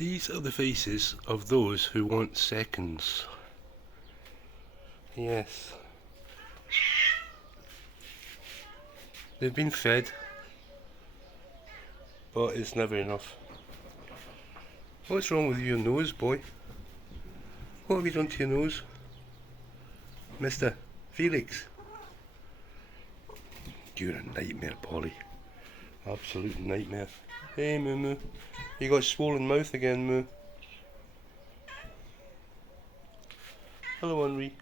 These are the faces of those who want seconds. Yes. They've been fed, but it's never enough. What's wrong with your nose, boy? What have you done to your nose? Mr. Felix? You're a nightmare, Polly. Absolute nightmare. Hey, Moo Moo. You got a swollen mouth again, Moo. Hello, Henri.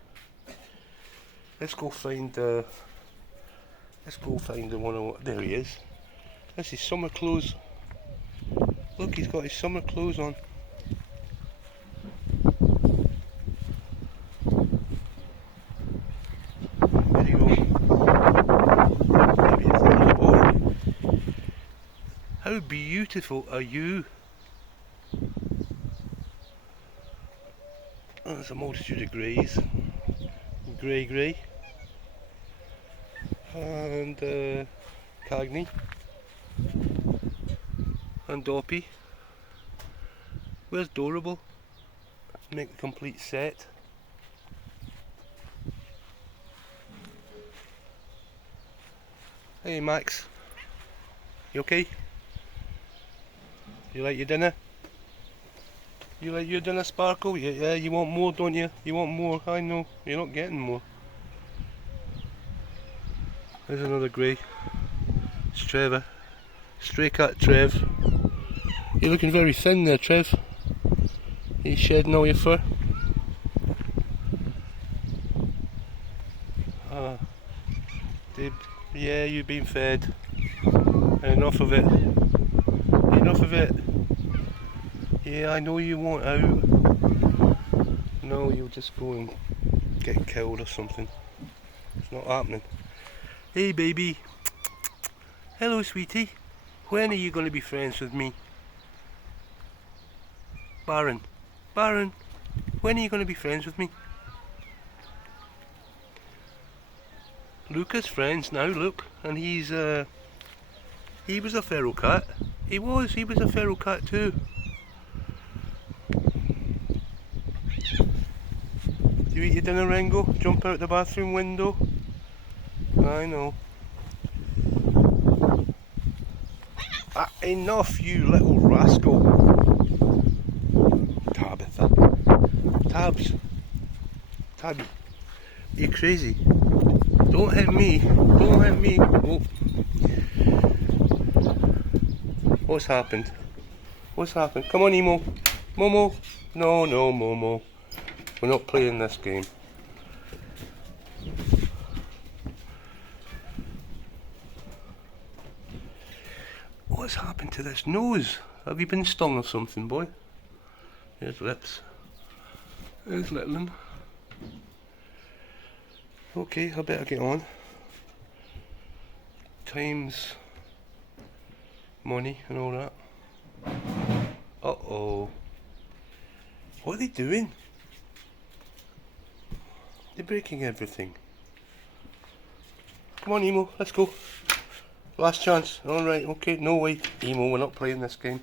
Let's go find the one. There he is. That's his summer clothes. Look, he's got his summer clothes on. There you go. There he is, little boy. How beautiful are you? Oh, there's a multitude of greys. Grey. And Cagney. And Doppy. Where's Dorable? Make the complete set. Hey Max. You okay? You like your dinner? You like your dinner, Sparkle? Yeah, you want more, don't you? You want more, I know. You're not getting more. There's another grey. It's Trevor. Stray cat Trev. You're looking very thin there, Trev. You shedding all your fur? Ah. Yeah, you've been fed. Enough of it. Enough of it. Yeah, I know you want out. No, you'll just go and get killed or something. It's not happening. Hey baby. Hello sweetie. When are you going to be friends with me? Baron. Baron. When are you going to be friends with me? Luca's friends now, look. And he was a feral cat. He was a feral cat too. You eat your dinner, Rengo? Jump out the bathroom window? I know. Ah, enough, you little rascal. Tabitha. Tabs. Tabby. You're crazy. Don't hit me. Don't hit me. Oh. What's happened? What's happened? Come on, Emo. Momo. No, Momo. We're not playing this game. What's happened to this nose? Have you been stung or something, boy? There's lips. There's Littleton. Okay, I better get on. Time's money and all that. Uh-oh. What are they doing? They're breaking everything. Come on, Emo, let's go. Last chance. Alright, okay, no way. Emo, we're not playing this game.